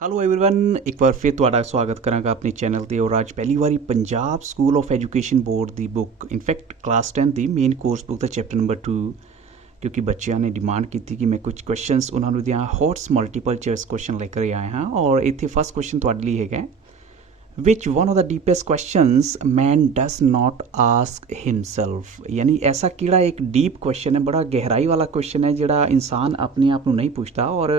Hello everyone ਇੱਕ ਵਾਰ ਫਿਰ ਤੁਹਾਡਾ ਸਵਾਗਤ ਕਰਾਂਗਾ ਆਪਣੇ ਚੈਨਲ ਤੇ। ਔਰ ਅੱਜ ਪਹਿਲੀ ਵਾਰੀ Punjab school of education board the book in fact class 10 the main course book the chapter number 2, ਕਿਉਂਕਿ ਬੱਚਿਆਂ ਨੇ ਡਿਮਾਂਡ ਕੀਤੀ ਕਿ ਮੈਂ ਕੁਝ ਕੁਐਸਚਨਸ ਉਹਨਾਂ ਨੂੰ ਦਿਆਂ ਹੌਟਸ ਮਲਟੀਪਲ ਚੋਇਸ ਕੁਐਸਚਨ ਲੈ ਕੇ ਆਇਆ ਹਾਂ। ਔਰ ਇੱਥੇ ਫਸਟ ਕੁਐਸਚਨ ਤੁਹਾਡੇ ਲਈ ਹੈਗਾ, विच one of the deepest questions man does not ask himself. यानी ऐसा किड़ा एक डीप क्वेश्चन है, बड़ा गहराई वाला क्वेश्चन है जिहड़ा इंसान अपने आप को नहीं पूछता। और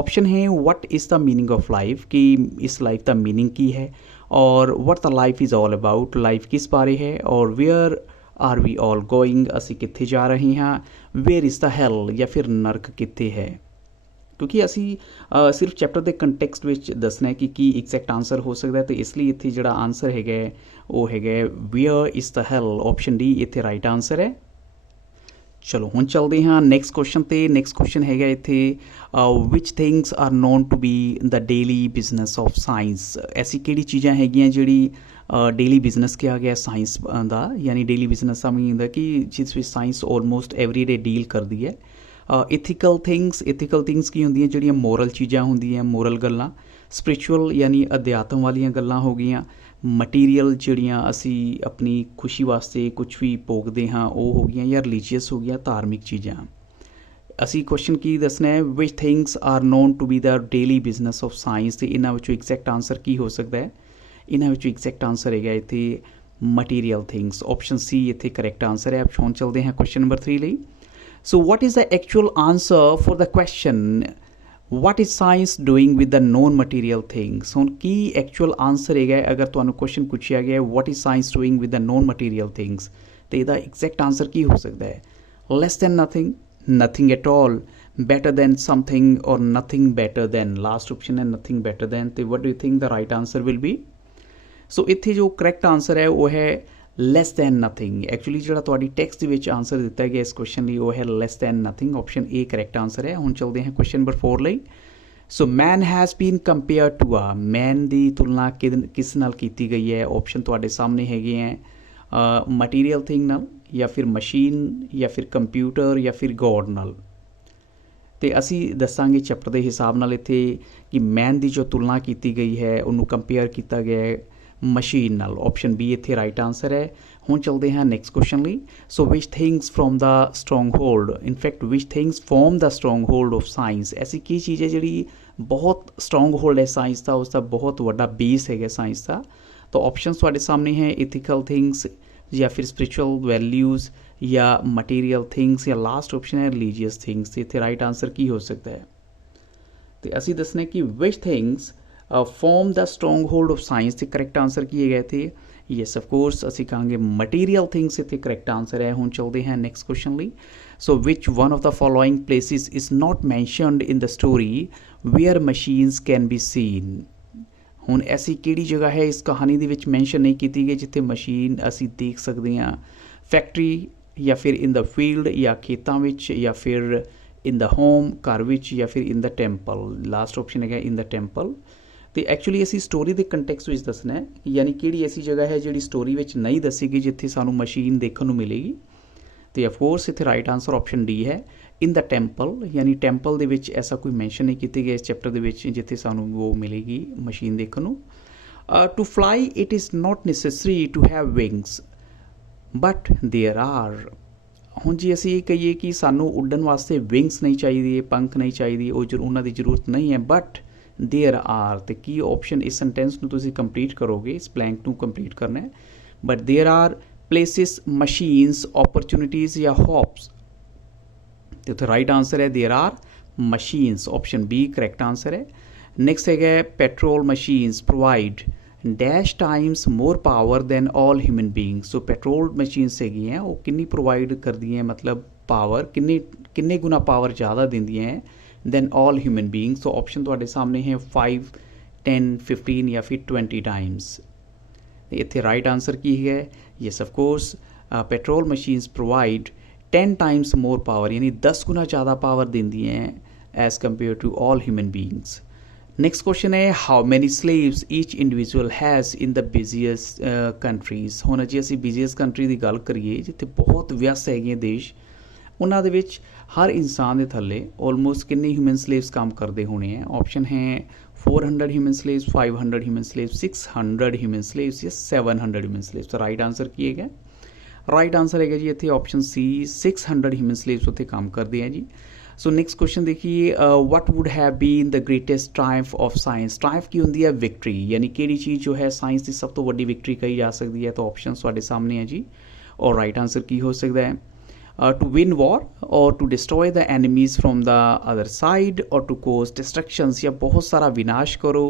ऑप्शन है what is the meaning of life, कि इस लाइफ का मीनिंग की है, और what the life is all about, life किस बारे है, और where are we all going, असी कित्थे जा रहे हैं, वेयर इज़ द हैल, या फिर नरक कित्थे है। क्योंकि असी सिर्फ चैप्टर के कंटैक्सट में दसना है कि एग्जैक्ट आंसर हो सकता है, तो इसलिए इत्थे जिहड़ा आंसर है वो है where is the hell. Option D इत्थे राइट आंसर है। चलो हुण चलते हैं नैक्सट क्वेश्चन ते। नैक्सट क्वेश्चन है इत्थे which things are known to be the daily business of science. ऐसी किहड़ी चीज़ां हैगियां जिहड़ी डेली बिजनेस किया गया साइंस का, यानी डेली बिजनेस का मीन कि जिस विच science almost every day deal करती है। इथिकल थिंग्स की होंदियां जिहड़ियां मोरल चीज़ां होंदियां, मोरल गल्लां। स्पिरिचुअल यानी अध्यात्म वालियां गल्लां हो गईयां। मटीरियल जिहड़ियां असी अपनी खुशी वास्ते कुछ भी भोगदे हाँ वो हो गईयां, या रिलीजीअस हो गया धार्मिक चीज़ां। असी क्वेश्चन की दसना है which things are known to be the daily business of science, तो इन्हां विचों एग्जैक्ट आंसर की हो सकता है। इन्हां विचों एग्जैक्ट आंसर है इत्थे मटीरियल थिंग्स। ऑप्शन सी इत्थे करैक्ट आंसर है। अब हुण चलते हैं क्वेश्चन नंबर 3 लई। So what is the actual answer for the question what is science doing with the non-material things? ਹੁਣ ਕੀ ਐਕਚੁਅਲ ਆਂਸਰ ਹੈਗਾ ਅਗਰ ਤੁਹਾਨੂੰ ਕੁਐਸਚਨ ਪੁੱਛਿਆ ਗਿਆ what is science doing with the non-material things, ਤੇ ਇਹਦਾ ਐਗਜ਼ੈਕਟ ਆਂਸਰ ਕੀ ਹੋ ਸਕਦਾ ਹੈ? less than nothing, nothing at all, better than something, or nothing better than। Last option ਹੈ nothing better than, ਤੇ what do you think the right answer will be? ਸੋ ਇੱਥੇ ਜੋ correct answer ਹੈ ਉਹ ਹੈ ਲੈਸ ਦੈਨ ਨਥਿੰਗ। ਐਕਚੁਅਲੀ ਜਿਹੜਾ ਤੁਹਾਡੀ text ਦੇ ਵਿੱਚ ਆਂਸਰ ਦਿੱਤਾ ਗਿਆ ਇਸ ਕੁਐਸਚਨ ਲਈ ਉਹ ਹੈ less than nothing. Option A correct answer ਹੈ। ਹੁਣ ਚਲਦੇ ਹਾਂ ਕੁਐਸਚਨ ਨੰਬਰ 4 ਲਈ। ਸੋ ਮੈਨ ਹੈਜ਼ ਬੀਨ ਕੰਪੇਅਰ ਟੂ ਆ, ਮੈਨ ਦੀ ਤੁਲਨਾ ਕਿਸ ਨਾਲ ਕੀਤੀ ਗਈ ਹੈ? ਆਪਸ਼ਨ ਤੁਹਾਡੇ ਸਾਹਮਣੇ ਹੈਗੇ ਹੈ ਮਟੀਰੀਅਲ ਥਿੰਗ ਨਾਲ, ਜਾਂ ਫਿਰ ਮਸ਼ੀਨ, ਜਾਂ ਫਿਰ ਕੰਪਿਊਟਰ, ਜਾਂ ਫਿਰ ਗੋਡ ਨਾਲ। ਤੇ ਅਸੀਂ ਦੱਸਾਂਗੇ ਚੈਪਟਰ ਦੇ ਹਿਸਾਬ ਨਾਲ ਇੱਥੇ ਕਿ ਮੈਨ ਦੀ ਜੋ ਤੁਲਨਾ ਕੀਤੀ ਗਈ ਹੈ ਉਹਨੂੰ ਕੰਪੇਅਰ ਕੀਤਾ ਗਿਆ ਹੈ ਮਸ਼ੀਨ ਨਾਲ। ਆਪਸ਼ਨ ਬੀ ਇੱਥੇ ਰਾਈਟ ਆਂਸਰ ਹੈ। ਹੁਣ ਚਲਦੇ ਹਾਂ ਨੈਕਸਟ ਕੁਐਸਚਨ ਲਈ। So which things from the stronghold, in fact which things from the stronghold of science. ਐਸੀ ਕੀ ਚੀਜ਼ ਹੈ ਜਿਹੜੀ ਬਹੁਤ ਸਟਰੋਂਗ ਹੋਲਡ ਹੈ ਸਾਇੰਸ ਦਾ, ਉਸਦਾ ਬਹੁਤ ਵੱਡਾ ਬੇਸ ਹੈਗਾ ਸਾਇੰਸ ਦਾ। ਤਾਂ ਆਪਸ਼ਨਸ ਤੁਹਾਡੇ ਸਾਹਮਣੇ ਹੈ ਇਥੀਕਲ ਥਿੰਗਸ, ਜਾਂ ਫਿਰ ਸਪਿਰਿਚੁਅਲ ਵੈਲਿਊਜ਼, ਜਾਂ ਮਟੀਰੀਅਲ ਥਿੰਗਸ, ਜਾਂ ਲਾਸਟ ਆਪਸ਼ਨ ਹੈ ਰਿਲੀਜੀਅਸ ਥਿੰਗਸ। ਤੇ ਇੱਥੇ ਰਾਈਟ ਆਂਸਰ ਕੀ ਹੋ ਸਕਦਾ ਹੈ? ਤੇ ਅਸੀਂ ਦੱਸਣਾ ਕਿ which things from the stronghold of science, ਤੇ ਕਰੈਕਟ ਆਂਸਰ ਕੀ ਹੈਗਾ ਇੱਥੇ? ਯੈਸ ਆਫ ਕੋਰਸ ਅਸੀਂ ਕਹਾਂਗੇ ਮਟੀਰੀਅਲ ਥਿੰਗਸ ਇੱਥੇ ਕਰੈਕਟ ਆਂਸਰ ਹੈ। ਹੁਣ ਚਲਦੇ ਹਾਂ ਨੈਕਸਟ ਕੁਐਸਚਨ ਲਈ। So which one of the following places is not mentioned in the story where machines can be seen. ਹੁਣ ਐਸੀ ਕਿਹੜੀ ਜਗ੍ਹਾ ਹੈ ਇਸ ਕਹਾਣੀ ਦੇ ਵਿੱਚ ਮੈਂਸ਼ਨ ਨਹੀਂ ਕੀਤੀ ਗਈ ਜਿੱਥੇ ਮਸ਼ੀਨ ਅਸੀਂ ਦੇਖ ਸਕਦੇ ਹਾਂ? ਫੈਕਟਰੀ, ਜਾਂ ਫਿਰ ਇਨ ਦ ਫੀਲਡ, ਜਾਂ ਖੇਤਾਂ ਵਿੱਚ, ਜਾਂ ਫਿਰ ਇਨ ਦ ਹੋਮ ਘਰ ਵਿੱਚ, ਜਾਂ ਫਿਰ ਇਨ ਦ ਟੈਂਪਲ। ਲਾਸਟ ਆਪਸ਼ਨ ਹੈਗਾ ਇਨ ਦ ਟੈਂਪਲ। तो एक्चुअली असी स्टोरी के कंटैक्स में दसना है, यानी कि ऐसी जगह है जी स्टोरी में नहीं दसी गई जिथे सानू मशीन देखने को मिलेगी। तो ऑफकोर्स इतने राइट आंसर ऑप्शन डी है इन द टैंपल। यानी टैंपल दे विच ऐसा कोई मैंशन नहीं किया गया इस चैप्टर के विच जिथे सानू वो मिलेगी मशीन देखने को। To fly it is not necessary to have wings but there are. हुण जी असी ये कहिए कि सानू उड्डन वास्ते विंग्स नहीं चाहिए, पंख नहीं चाहिए, उन्हां दी जरूरत नहीं है, बट देयर आर। तो की ऑप्शन इस सेंटेंस में तुम कंप्लीट करोगे, इस ब्लैंक को कंप्लीट करना है। But there are places, machines, opportunities, या होप्स। तो राइट आंसर है there are machines. Option B correct answer है। नैक्सट है petrol machines provide dash times more power than all human beings. So petrol machines हैगी हैं वो किन्नी provide कर दी हैं, मतलब पावर किन्ने गुना पावर ज़्यादा देंदी हैं दैन ऑल ह्यूमन बींग्स। तो ऑप्शन तुहाडे सामने है 5, 10, 15 या फिर 20 टाइम्स। इत्थे राइट आंसर की है? Yes of course petrol machines provide 10 times more power, यानी 10 गुना ज़्यादा पावर देंदी हैं as compared to all human beings. Next question है how many slaves each individual has in the busiest countries. हुण जी असीं बिजीएस्ट कंट्री की गल करिए जिथे बहुत व्यस्त है देश, ਉਹਨਾਂ ਦੇ ਵਿੱਚ ਹਰ ਇਨਸਾਨ ਦੇ ਥੱਲੇ ਆਲਮੋਸਟ ਕਿੰਨੇ ਹਿਊਮਨ ਸਲੇਵਸ ਕੰਮ ਕਰਦੇ ਹੋਣੇ ਆ। ਆਪਸ਼ਨ ਹੈ 400 ਹਿਊਮਨ ਸਲੇਵਸ, 500 ਹਿਊਮਨ ਸਲੇਵਸ, 600 ਹਿਊਮਨ ਸਲੇਵਸ ਜਾਂ 700 ਹਿਊਮਨ ਸਲੇਵਸ। ਤਾਂ ਰਾਈਟ ਆਂਸਰ ਕੀ ਹੈਗਾ? ਰਾਈਟ ਆਂਸਰ ਹੈਗਾ ਜੀ ਇੱਥੇ ਆਪਸ਼ਨ ਸੀ 600 ਹਿਊਮਨ ਸਲੇਵਸ ਉੱਥੇ ਕੰਮ ਕਰਦੇ ਆ ਜੀ। ਸੋ ਨੈਕਸਟ ਕੁਐਸਚਨ ਦੇਖੀਏ, what would have been the greatest triumph of science. Triumph ਕੀ ਹੁੰਦੀ ਹੈ? ਵਿਕਟਰੀ, ਯਾਨੀ ਕਿਹੜੀ ਚੀਜ਼ ਜੋ ਹੈ ਸਾਇੰਸ ਦੀ ਸਭ ਤੋਂ ਵੱਡੀ ਵਿਕਟਰੀ ਕਹੀ ਜਾ ਸਕਦੀ ਹੈ। ਤਾਂ ਆਪਸ਼ਨ ਤੁਹਾਡੇ ਸਾਹਮਣੇ ਹੈ ਜੀ। ਔਰ ਰਾਈਟ ਆਂਸਰ ਕੀ ਹੋ ਸਕਦਾ ਹੈ? To win war or to destroy the enemies from the other side or to cause destructions, या बहुत सारा विनाश करो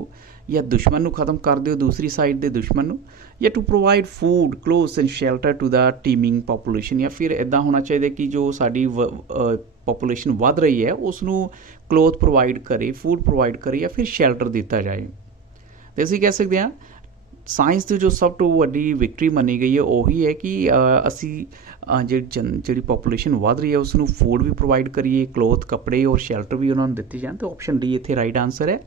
या दुश्मन ਨੂੰ ਖਤਮ ਕਰ ਦਿਓ ਦੂਸਰੀ ਸਾਈਡ ਦੇ ਦੁਸ਼ਮਣ ਨੂੰ, ਜਾਂ to provide food, clothes and shelter to the teeming population, ਜਾਂ ਫਿਰ ਇੱਦਾਂ ਹੋਣਾ ਚਾਹੀਦਾ ਕਿ ਜੋ ਸਾਡੀ ਪੋਪੂਲੇਸ਼ਨ ਵੱਧ ਰਹੀ ਹੈ ਉਸ ਨੂੰ ਕਲੋਥ ਪ੍ਰੋਵਾਈਡ ਕਰੇ, ਫੂਡ ਪ੍ਰੋਵਾਈਡ ਕਰੇ ਜਾਂ ਫਿਰ ਸ਼ੈਲਟਰ ਦਿੱਤਾ ਜਾਏ। ਤੇ ਅਸੀਂ ਕਹਿ ਸਕਦੇ ਹਾਂ ਸਾਇੰਸ ਦੀ ਜੋ ਸਭ ਤੋਂ ਵੱਡੀ ਵਿਕਟਰੀ ਮੰਨੀ ਗਈ ਹੈ ਉਹੀ ਹੈ ਕਿ ਅਸੀਂ ਜਿਹੜੀ ਪੋਪੂਲੇਸ਼ਨ ਵੱਧ ਰਹੀ ਹੈ ਉਸ ਨੂੰ ਫੂਡ ਵੀ ਪ੍ਰੋਵਾਈਡ ਕਰੀਏ, ਕਲੋਥ, ਕੱਪੜੇ ਔਰ ਸ਼ੈਲਟਰ ਵੀ ਉਹਨਾਂ ਨੂੰ ਦਿੱਤੇ ਜਾਣ। ਤਾਂ ਆਪਸ਼ਨ ਡੀ ਇੱਥੇ ਰਾਈਟ ਆਂਸਰ ਹੈ।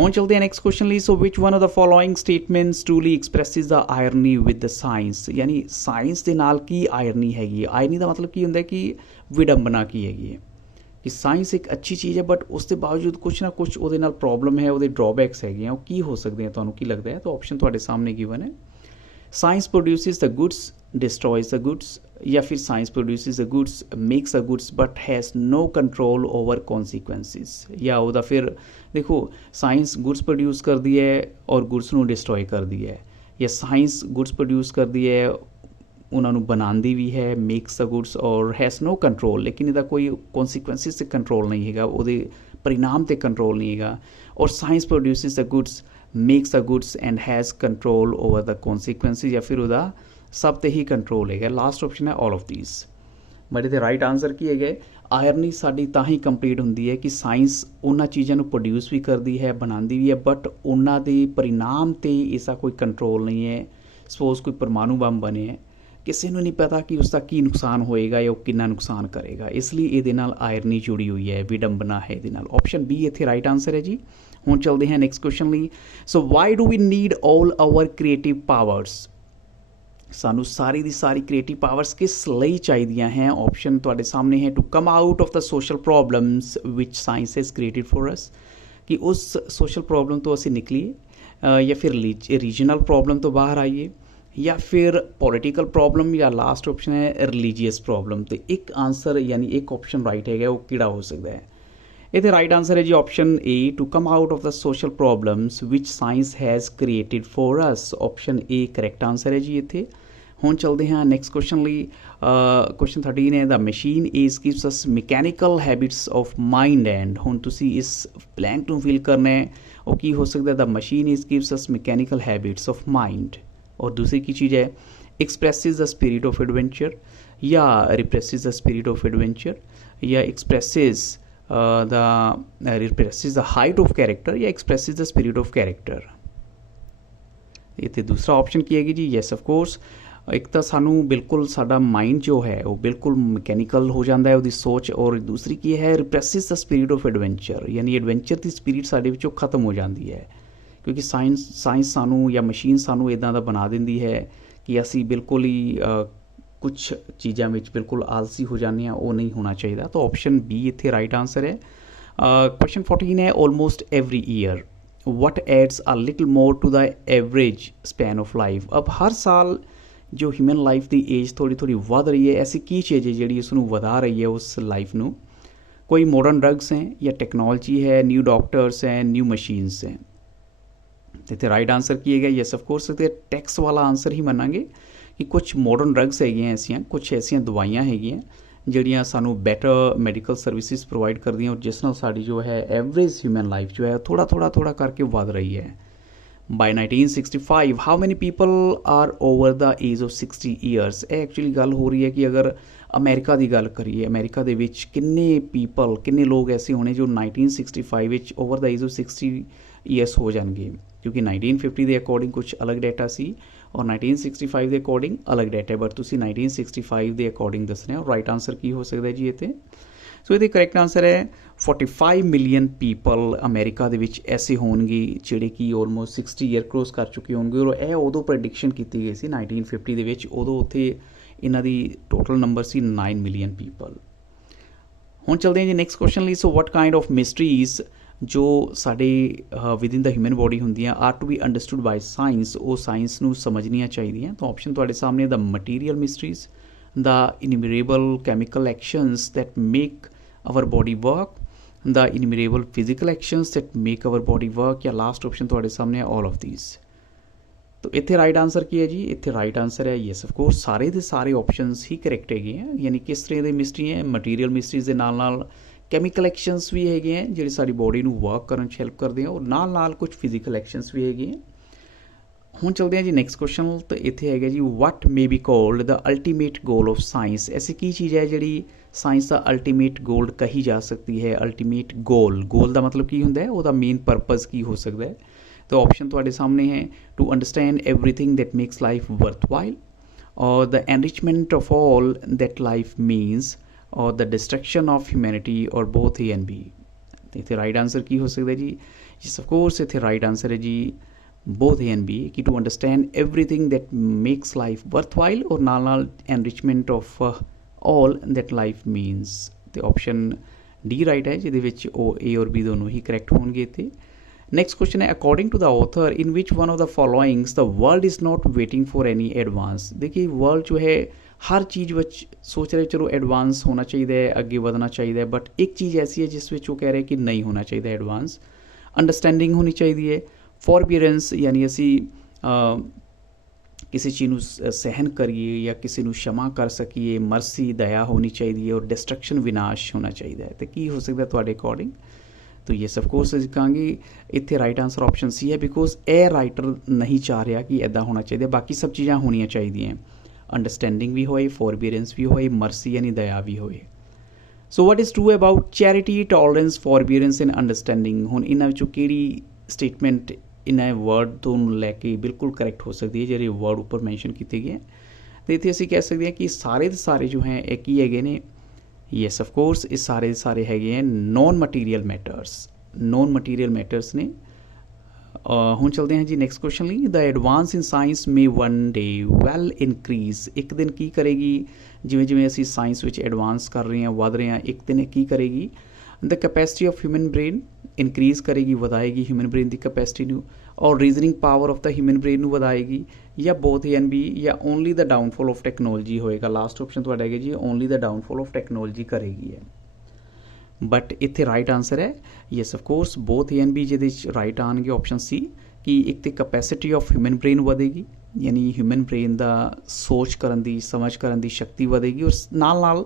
ਹੁਣ ਚਲਦੇ ਹਾਂ ਨੈਕਸਟ ਕੁਐਸਚਨ ਲਈ। So which one of the following statements truly expresses the irony with the science, ਯਾਨੀ ਸਾਇੰਸ ਦੇ ਨਾਲ ਕੀ ਆਇਰਨੀ ਹੈਗੀ ਹੈ। ਆਇਰਨੀ ਦਾ ਮਤਲਬ ਕੀ ਹੁੰਦਾ ਕਿ ਵਿਡੰਬਨਾ ਕੀ ਹੈਗੀ ਹੈ, ਕਿ ਸਾਇੰਸ ਇੱਕ ਅੱਛੀ ਚੀਜ਼ ਹੈ ਬਟ ਉਸ ਦੇ ਬਾਵਜੂਦ ਕੁਛ ਨਾ ਕੁਛ ਉਹਦੇ ਨਾਲ ਪ੍ਰੋਬਲਮ ਹੈ, ਉਹਦੇ ਡਰੋਬੈਕਸ ਹੈਗੇ ਆ। ਉਹ ਕੀ ਹੋ ਸਕਦੇ ਆ, ਤੁਹਾਨੂੰ ਕੀ ਲੱਗਦਾ ਹੈ? ਤਾਂ ਆਪਸ਼ਨ ਤੁਹਾਡੇ ਸਾਹਮਣੇ ਗਿਵਨ ਹੈ। Science produces the goods, destroys the goods, ਜਾਂ ਫਿਰ science produces the goods, makes the goods but has no control over consequences. ਜਾਂ ਉਹਦਾ ਫਿਰ ਦੇਖੋ ਸਾਇੰਸ ਗੁੱਡਸ ਪ੍ਰੋਡਿਊਸ ਕਰਦੀ ਹੈ ਔਰ ਗੁੱਡਸ ਨੂੰ ਡਿਸਟਰੋਏ ਕਰਦੀ ਹੈ, ਜਾਂ ਸਾਇੰਸ ਗੁੱਡਸ ਪ੍ਰੋਡਿਊਸ ਕਰਦੀ ਹੈ ਉਹਨਾਂ ਨੂੰ ਬਣਾਉਂਦੀ ਵੀ ਹੈ, ਮੇਕਸ ਦ ਗੁੱਡਸ ਔਰ ਹੈਜ਼ ਨੋ ਕੰਟਰੋਲ, ਲੇਕਿਨ ਇਹਦਾ ਕੋਈ ਕੌਨਸੀਕੁਐਂਸਿਸ 'ਤੇ ਕੰਟਰੋਲ ਨਹੀਂ ਹੈਗਾ, ਉਹਦੇ ਪਰਿਣਾਮ 'ਤੇ ਕੰਟਰੋਲ ਨਹੀਂ ਹੈਗਾ। ਔਰ science produces the goods, makes the goods and has control over the consequences, ਜਾਂ ਫਿਰ ਉਹਦਾ ਸਭ 'ਤੇ ਹੀ ਕੰਟਰੋਲ ਹੈਗਾ। ਲਾਸਟ ਆਪਸ਼ਨ ਹੈ ਆਲ ਆਫ ਦੀਸ। ਬਟ ਇਹਦੇ ਰਾਈਟ ਆਂਸਰ ਕੀ ਹੈਗਾ? ਆਇਰਨੀ ਸਾਡੀ ਤਾਂ ਹੀ ਕੰਪਲੀਟ ਹੁੰਦੀ ਹੈ ਕਿ ਸਾਇੰਸ ਉਹਨਾਂ ਚੀਜ਼ਾਂ ਨੂੰ ਪ੍ਰੋਡਿਊਸ ਵੀ ਕਰਦੀ ਹੈ, ਬਣਾਉਂਦੀ ਵੀ ਹੈ, ਬਟ ਉਹਨਾਂ ਦੇ ਪਰਿਣਾਮ 'ਤੇ ਇਸਦਾ ਕੋਈ ਕੰਟਰੋਲ ਨਹੀਂ ਹੈ। ਸਪੋਜ਼ ਕੋਈ ਪਰਮਾਣੂ ਬੰਬ ਬਣੇ ਹੈ, ਕਿਸੇ ਨੂੰ ਨਹੀਂ ਪਤਾ ਕਿ ਉਸ ਦਾ ਕੀ ਨੁਕਸਾਨ ਹੋਏਗਾ ਜਾਂ ਉਹ ਕਿੰਨਾ ਨੁਕਸਾਨ ਕਰੇਗਾ, ਇਸ ਲਈ ਇਹਦੇ ਨਾਲ ਆਇਰਨੀ ਜੁੜੀ ਹੋਈ ਹੈ, ਵਿਡੰਬਨਾ ਹੈ ਇਹਦੇ ਨਾਲ। ਆਪਸ਼ਨ ਬੀ ਇੱਥੇ ਰਾਈਟ ਆਂਸਰ ਹੈ ਜੀ। ਹੁਣ ਚਲਦੇ ਹਾਂ ਨੈਕਸਟ ਕੁਐਸਚਨ ਲਈ। So why do we need all our creative powers. ਸਾਨੂੰ ਸਾਰੀ ਦੀ ਸਾਰੀ ਕ੍ਰੀਏਟਿਵ ਪਾਵਰਸ ਕਿਸ ਲਈ ਚਾਹੀਦੀਆਂ ਹੈ? ਆਪਸ਼ਨ ਤੁਹਾਡੇ ਸਾਹਮਣੇ ਹੈ। To come out of the social problems which science has created for us, ਕਿ ਉਸ ਸੋਸ਼ਲ ਪ੍ਰੋਬਲਮ ਤੋਂ ਅਸੀਂ ਨਿਕਲੀਏ, ਜਾਂ ਫਿਰ ਰੀਜਨਲ ਪ੍ਰੋਬਲਮ ਤੋਂ ਬਾਹਰ ਆਈਏ, ਜਾਂ ਫਿਰ ਪੋਲੀਟੀਕਲ ਪ੍ਰੋਬਲਮ, ਜਾਂ ਲਾਸਟ ਆਪਸ਼ਨ ਹੈ ਰਿਲੀਜੀਅਸ ਪ੍ਰੋਬਲਮ। ਤੇ ਇੱਕ ਆਂਸਰ ਯਾਨੀ ਇੱਕ ਆਪਸ਼ਨ ਰਾਈਟ ਹੈਗਾ, ਉਹ ਕਿਹੜਾ ਹੋ ਸਕਦਾ ਹੈ? ਇਹਦੇ ਰਾਈਟ ਆਂਸਰ ਹੈ ਜੀ option A, to come out of the social problems which science has created for us. Option A correct answer ਹੈ ਜੀ ਇੱਥੇ। ਹੁਣ ਚਲਦੇ ਹਾਂ ਨੈਕਸਟ ਕੁਐਸਚਨ ਲਈ। ਕੁਐਸਚਨ 13 ਹੈ, the machine is gives us mechanical habits of mind and. ਹੁਣ ਤੁਸੀਂ ਇਸ ਬਲੈਂਕ ਨੂੰ ਫਿਲ ਕਰਨਾ ਹੈ, ਉਹ ਕੀ ਹੋ ਸਕਦਾ? The machine is gives us mechanical habits of mind. और दूसरी की चीज़ है expresses the spirit of adventure, या represses the spirit of adventure, या expresses represses the height of character, या expresses the spirit of character. ये दूसरा ऑप्शन की हैगी जी यस ऑफ कोर्स। एक तो सानू बिल्कुल साडा माइंड जो है वो बिल्कुल मकैनिकल हो जाता है उसकी सोच, और दूसरी की है रिप्रेसिज द स्पिरिट ऑफ एडवेंचर, यानी एडवेंचर की स्पिरिट साडे विचों खत्म हो जाती है, क्योंकि साइंस सानू या मशीन सानू इदां दा बना दिंदी है कि असी बिल्कुल ही कुछ चीज़ों में बिल्कुल आलसी हो जाने, वो नहीं होना चाहिए। तो ऑप्शन बी इत्थे राइट आंसर है। क्वेश्चन 14 है, almost every year what adds a little more to the average span of life. अब हर साल जो ह्यूमन लाइफ की एज थोड़ी थोड़ी वध रही है, ऐसी की चीज़ है जी उसनू वधा रही है उस लाइफ नू? कोई मॉडर्न ड्रग्स हैं, या टेक्नोलॉजी है, न्यू डॉक्टर्स हैं, न्यू मशीन्स हैं। तो राइट आंसर की है यस ऑफ कोर्स। टैक्स वाला आंसर ही मनांगे कि कुछ मॉडर्न ड्रग्स है ऐसियां, कुछ ऐसियां दवाइयां हैं ਜਿਹੜੀਆਂ ਸਾਨੂੰ ਬੈਟਰ ਮੈਡੀਕਲ ਸਰਵਿਸਿਜ਼ ਪ੍ਰੋਵਾਈਡ ਕਰਦੀਆਂ, ਔਰ ਜਿਸ ਨਾਲ ਸਾਡੀ ਜੋ ਹੈ ਐਵਰੇਜ ਹਿਊਮਨ ਲਾਈਫ ਜੋ ਹੈ ਥੋੜਾ ਕਰਕੇ ਵਧ ਰਹੀ ਹੈ। ਬਾਈ 1965 how many people are over the age of 60 years. ਇਹ ਐਕਚੁਅਲੀ ਗੱਲ ਹੋ ਰਹੀ ਹੈ ਕਿ ਅਗਰ ਅਮਰੀਕਾ ਦੀ ਗੱਲ ਕਰੀਏ, ਅਮਰੀਕਾ ਦੇ ਵਿੱਚ ਕਿੰਨੇ ਲੋਕ ਐਸੇ ਹੋਣੇ ਜੋ 1965 ਵਿੱਚ over the age of 60 years ਹੋ ਜਾਣਗੇ, क्योंकि 1950 के अकॉर्डिंग कुछ अलग डाटा सी और 1965 के अकॉर्डिंग अलग डाटा, बट तुसी 1965 के अकॉर्डिंग दसना है। और राइट आंसर की हो सकता है जी इत्थे? सो ये करैक्ट आंसर है 45 मिलियन पीपल अमेरिका दे विच ऐसे होणगे जिहड़े कि ऑलमोस्ट 60 ईयर क्रॉस कर चुके होणगे, और यह उदों प्रडिक्शन की गई सी 1950 दे विच, उदों उत्थे इन्हां दी टोटल नंबर सी 9 मिलियन पीपल। ਹੁਣ ਚਲਦੇ ਹਾਂ ਜੀ ਨੈਕਸਟ ਕੁਐਸਚਨ ਲਈ। ਸੋ ਵਟ ਕਾइंड ऑफ ਮਿਸਟਰੀਜ਼ ਜੋ ਸਾਡੇ ਵਿਦਿਨ ਦਾ ਹਿਊਮਨ ਬੋਡੀ ਹੁੰਦੀਆਂ are to be understood by science, ਉਹ ਸਾਇੰਸ ਨੂੰ ਸਮਝਣੀਆਂ ਚਾਹੀਦੀਆਂ। ਤਾਂ ਆਪਸ਼ਨ ਤੁਹਾਡੇ ਸਾਹਮਣੇ the material mysteries, the innumerable chemical actions that make our body work, the innumerable physical actions that make our body work, ਜਾਂ last option ਤੁਹਾਡੇ ਸਾਹਮਣੇ ਆਲ ਆਫ ਥੀਸ। तो इत्थे राइट आंसर की है जी, इत्थे राइट आंसर है येस ऑफ कोर्स सारे दे सारे ऑप्शनस ही करैक्ट है, यानी किस तरह की मिस्ट्री है मटीरियल मिस्ट्रीज के नाल कैमिकल एक्शनस भी है जिहड़े साडी बॉडी नूं वर्क करन च हेल्प करते हैं, और नाल कुछ फिजिकल एक्शनस भी है। हुण चलते हैं जी नैक्सट क्वेश्चन। तो इत्थे है जी what may be called the ultimate goal of science, ऐसी की चीज़ है जिहड़ी साइंस का अल्टीमेट गोल कही जा सकती है। अल्टीमेट गोल, गोल का मतलब की हुंदा है, उहदा मेन परपज़ की हो सकता है। तो ऑप्शन ਤੁਹਾਡੇ सामने है to understand everything that makes life worthwhile, और the enrichment of all that life means, और द डिस्ट्रक्शन ऑफ ह्यूमैनिटी, और बोथ ए एंड बी। तो इतने राइट आंसर की हो सकता है जी, यस ऑफ कोर्स इतने राइट आंसर है जी बोथ ए एंड बी, कि to understand everything that makes life worthwhile और नाल enrichment of all that life means. तो ऑप्शन डी राइट है, जिहदे ओ ए और बी दोनों ही करैक्ट होंगे इत्थे। नेक्स्ट क्वेश्चन है according to the author in which one of the followings the world is not waiting for any advance. देखिए world जो है हर चीज़ विच सोच रहे चलो एडवांस होना चाहिए, अगे बढ़ना चाहिए, बट एक चीज़ ऐसी है जिस विच वो कह रहे हैं कि नहीं होना चाहिए एडवांस। अंडरस्टैंडिंग होनी चाहिए, फॉरबीयरेंस यानी असी किसी चीज़ नूं सहन करिए या किसी नूं क्षमा कर सकीए, मरसी दया होनी चाहिए, और डिस्ट्रक्शन विनाश होना चाहिए। तो की हो सकता है तुहाडे अकॉर्डिंग? तो ये सब कोर्स ਅਸੀਂ ਕਹਾਂਗੇ ਇੱਥੇ ਰਾਈਟ ਆਂਸਰ ਆਪਸ਼ਨ ਸੀ ਹੈ, ਬਿਕੋਜ਼ ਇਹ ਰਾਈਟਰ ਨਹੀਂ ਚਾਹ ਰਿਹਾ ਕਿ ਇੱਦਾਂ ਹੋਣਾ ਚਾਹੀਦਾ, ਬਾਕੀ ਸਭ ਚੀਜ਼ਾਂ ਹੋਣੀਆਂ ਚਾਹੀਦੀਆਂ, ਅੰਡਰਸਟੈਂਡਿੰਗ ਵੀ ਹੋਏ, ਫੋਰਬੀਅਰੈਂਸ ਵੀ ਹੋਏ, ਮਰਸੀ ਯਾਨੀ ਦਇਆ ਵੀ ਹੋਏ। So what is true about charity, tolerance, forbearance and understanding. ਹੁਣ ਇਹਨਾਂ ਵਿੱਚੋਂ ਕਿਹੜੀ ਸਟੇਟਮੈਂਟ ਇਹਨਾਂ ਵਰਡ ਤੋਂ ਲੈ ਕੇ ਬਿਲਕੁਲ ਕਰੈਕਟ ਹੋ ਸਕਦੀ ਹੈ, ਜਿਹੜੇ ਵਰਡ ਉੱਪਰ ਮੈਂਸ਼ਨ ਕੀਤੇ ਗਏ। ਅਤੇ ਇੱਥੇ ਅਸੀਂ ਕਹਿ ਸਕਦੇ ਹਾਂ ਕਿ ਸਾਰੇ ਦੇ ਸਾਰੇ ਜੋ ਹੈ ਇਹ ਕੀ ਹੈਗੇ ਨੇ, येस ऑफ कोर्स ये सारे हैगे हैं non material matters, non material matters ने। हुण चलते हैं जी नैक्सट क्वेश्चन ली। The advance in science may one day well increase, एक दिन की करेगी जिवें जिवें असी साइंस विच एडवांस कर रहे हैं, वध रहे हैं, एक दिन की करेगी the capacity of human brain increase करेगी, वधाएगी ह्यूमन ब्रेन की कैपेसिटी नूं, और reasoning power of the human brain नूं वधाएगी, या बोथ ए एंड बी, या only the downfall of technology होएगा। लास्ट ऑप्शन तुहाडा है जी only the downfall of technology करेगी है, बट इत्थे राइट आंसर है yes of course both A and B, जिहदे राइट आउणगे ऑप्शन सी, कि एक तो कैपेसिटी ऑफ ह्यूमन ब्रेन वधेगी, यानी ह्यूमन ब्रेन का सोच करन दी, समझ करन दी शक्ति वधेगी, और नाल नाल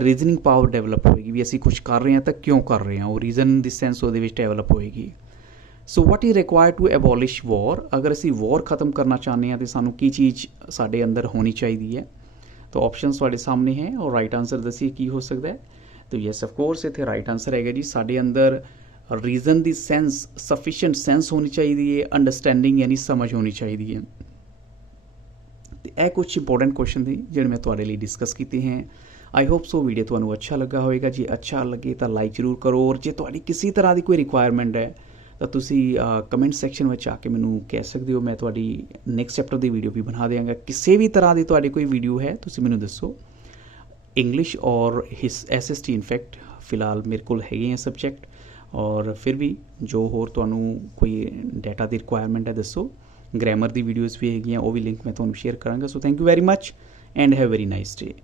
रीजनिंग पावर डेवलप होएगी, भी असी कुछ कर रहे हैं तो क्यों कर रहे हैं, वो रीजन दी सेंस वो डेवलप होएगी। So what is required to abolish war, अगर असी वॉर खत्म करना चाहते हैं तो सानू की चीज़ साढ़े अंदर होनी चाहिए है। तो ऑप्शन तुहाडे सामने हैं, और राइट आंसर दसिए की हो सकता है। तो येस ऑफ कोर्स इत्थे राइट आंसर है जी साढ़े अंदर रीजन दी सेंस, सफिशिएंट सेंस होनी चाहिए है, अंडरस्टैंडिंग यानी समझ होनी चाहिए है। तो यह कुछ इंपॉर्टेंट क्वेश्चन थे जिन्हें मैं तुहाडे लिए डिस्कस किए हैं। आई होप सो वीडियो तुहानू अच्छा लगा होएगा जी, अच्छा लगे तो लाइक जरूर करो, और जो तुहाडी किसी तरह की कोई रिक्वायरमेंट है तो तुसी कमेंट सैक्शन में आके मैनू कह सकते हो, मैं तुहाडी नैक्सट चैप्टर की वीडियो भी बना देंगा। किसी भी तरह की तुहाडी कोई वीडियो है तुसी मैनू दसो, इंग्लिश और SST इनफैक्ट फिलहाल मेरे को है सबजैक्ट, और फिर भी जो होर तुहानू कोई डाटा की रिक्वायरमेंट है दसो। ग्रैमर की वीडियोज़ भी है, वो भी लिंक मैं तुहानू शेयर करांगा। So thank you very much and have very nice day.